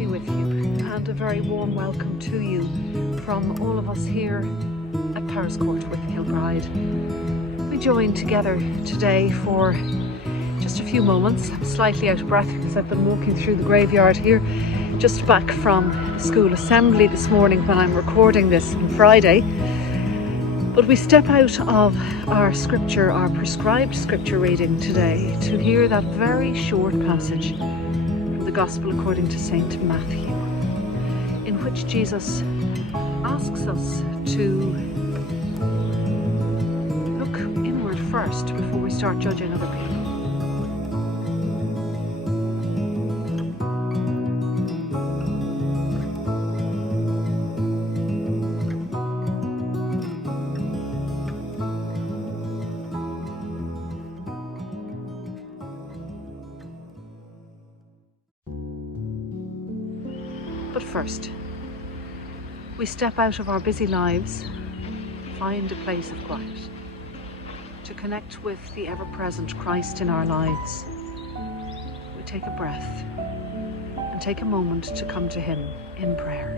be with you, and a very warm welcome to you from all of us here at Powerscourt with Kilbride. We join together today for just a few moments. I'm slightly out of breath because I've been walking through the graveyard here, just back from school assembly this morning when I'm recording this on Friday. But we step out of our scripture, our prescribed scripture reading today, to hear that very short passage from the Gospel according to St. Matthew, in which Jesus asks us to look inward first before we start judging other people. But first, we step out of our busy lives, find a place of quiet, to connect with the ever-present Christ in our lives. We take a breath and take a moment to come to Him in prayer.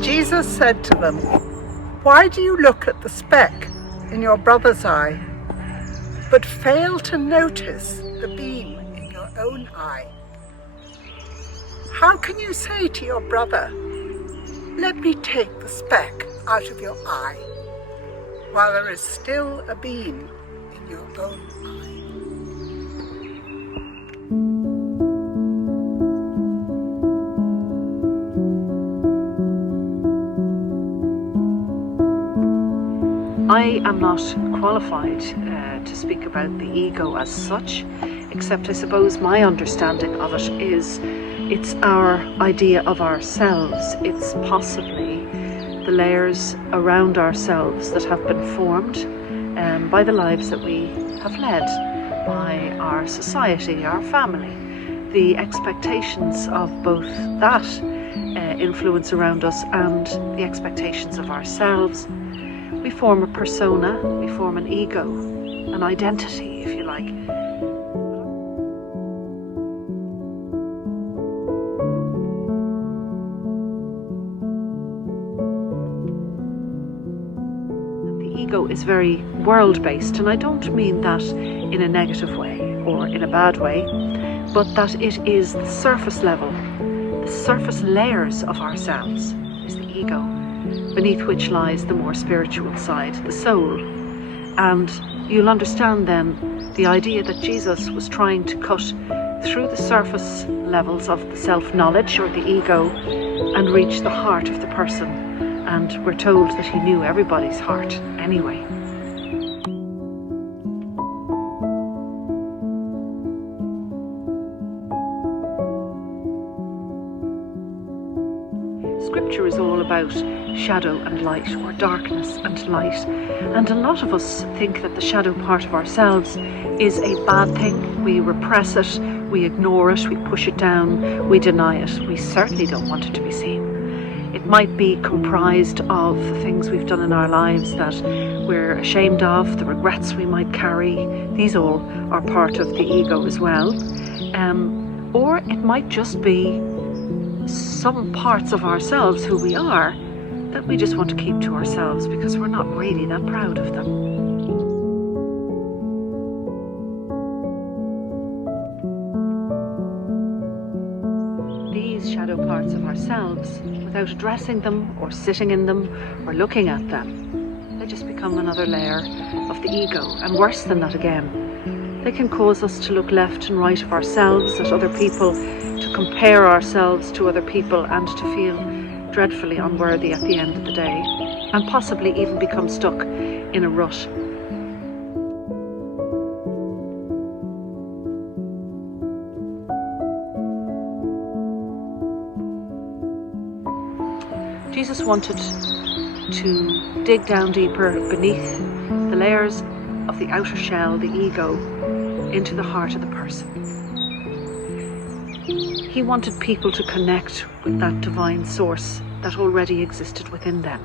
Jesus said to them, "Why do you look at the speck in your brother's eye, but fail to notice the beam in your own eye? How can you say to your brother, 'Let me take the speck out of your eye,' while there is still a beam in your own eye?" I am not qualified to speak about the ego as such, except I suppose my understanding of it is it's our idea of ourselves. It's possibly the layers around ourselves that have been formed by the lives that we have led, by our society, our family, the expectations of both that influence around us and the expectations of ourselves. We form a persona, we form an ego, an identity, if you like. The ego is very world-based, and I don't mean that in a negative way or in a bad way, but that it is the surface level, the surface layers of ourselves is the ego, beneath which lies the more spiritual side, the soul. And you'll understand then the idea that Jesus was trying to cut through the surface levels of the self-knowledge or the ego and reach the heart of the person. And we're told that he knew everybody's heart anyway. Scripture is all about shadow and light, or darkness and light, and a lot of us think that the shadow part of ourselves is a bad thing. We repress it, we ignore it, we push it down, we deny it. We certainly don't want it to be seen. It might be comprised of things we've done in our lives that we're ashamed of, the regrets we might carry. These all are part of the ego as well. Or it might just be some parts of ourselves, who we are, that we just want to keep to ourselves because we're not really that proud of them. These shadow parts of ourselves, without addressing them or sitting in them or looking at them, they just become another layer of the ego. And worse than that again, they can cause us to look left and right of ourselves, at other people, to compare ourselves to other people, and to feel dreadfully unworthy at the end of the day, and possibly even become stuck in a rut. Jesus wanted to dig down deeper beneath the layers of the outer shell, the ego, into the heart of the person. He wanted people to connect with that divine source that already existed within them.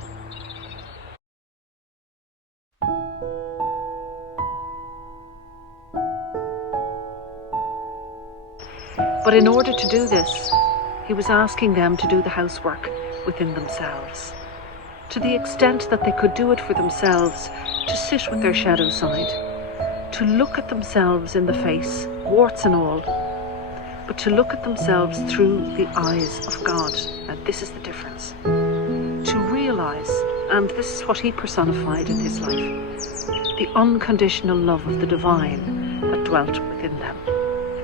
But in order to do this, he was asking them to do the housework within themselves, to the extent that they could do it for themselves, to sit with their shadow side, to look at themselves in the face, warts and all, but to look at themselves through the eyes of God. And this is the difference. To realise, and this is what he personified in his life, the unconditional love of the divine that dwelt within them.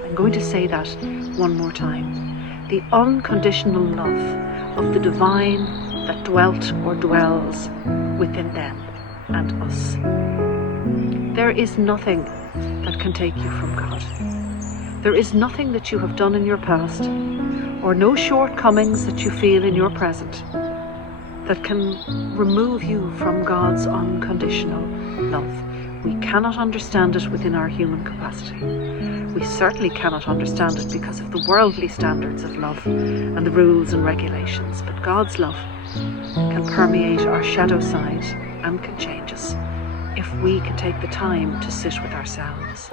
I'm going to say that one more time. The unconditional love of the divine that dwelt or dwells within them and us. There is nothing that can take you from God. There is nothing that you have done in your past, or no shortcomings that you feel in your present, that can remove you from God's unconditional love. We cannot understand it within our human capacity. We certainly cannot understand it because of the worldly standards of love and the rules and regulations. But God's love can permeate our shadow side and can change us if we can take the time to sit with ourselves.